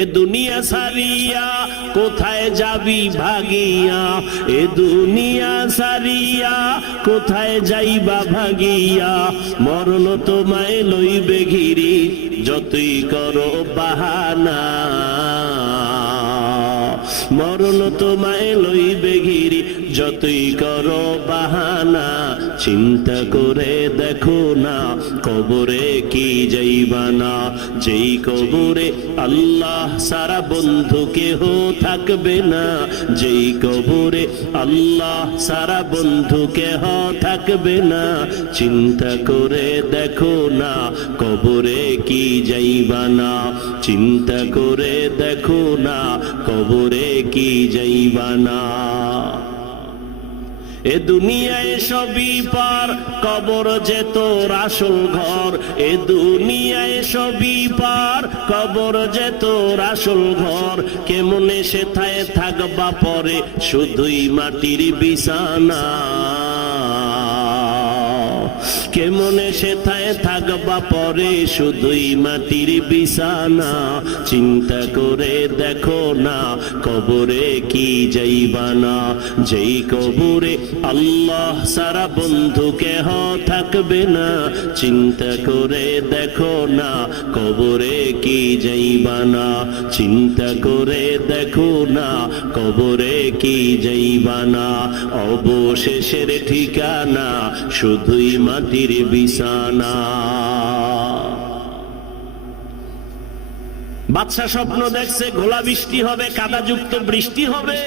এ দুনিয়া সারিয়া কোথায় যাবি ভাগিয়া, এ দুনিয়া সারিয়া কোথায় যাইবা ভাগিয়া, মরণ তোমায় লইবে ঘিরি যতই করো বাহানা, মরণ তোমায় লইবে ঘিরি যতই করো বাহানা। চিন্তা করে দেখো না কবরে কি যাইবা না, যেই কবরে আল্লাহ সারা বন্ধু কেহ থাকবে না, যেই কবরে আল্লাহ সারা বন্ধু কেহ থাকবে না। চিন্তা করে দেখো না কবরে কি যাইবা না, চিন্তা করে দেখো না কবরে কি যাইবা না। এ দুনিয়ায় সবই পার, কবর যে তোর আসল ঘর, এ দুনিয়ায় সবই পার, কবর যে তোর আসল ঘর। কেমনে সেথায় থাকবা পরে শুধুই মাটির বিছানা, কেমনে সেথায় থাকবা পরে শুধুই মাটির বিছানা। চিন্তা করে দেখো না কবরে কি যাইবা না, যেই কবরে আল্লাহ সারা বন্ধু কেহ থাকবে না। চিন্তা করে দেখো না কবরে কি যাইবা না, চিন্তা করে দেখো না কবরে কি যাইবা না। অবশেষের ঠিকানা শুধুই মাটির বিছানা। বাদশা স্বপ্ন দেখছে ঘোলা বৃষ্টি হবে, কাদাযুক্ত বৃষ্টি হবে।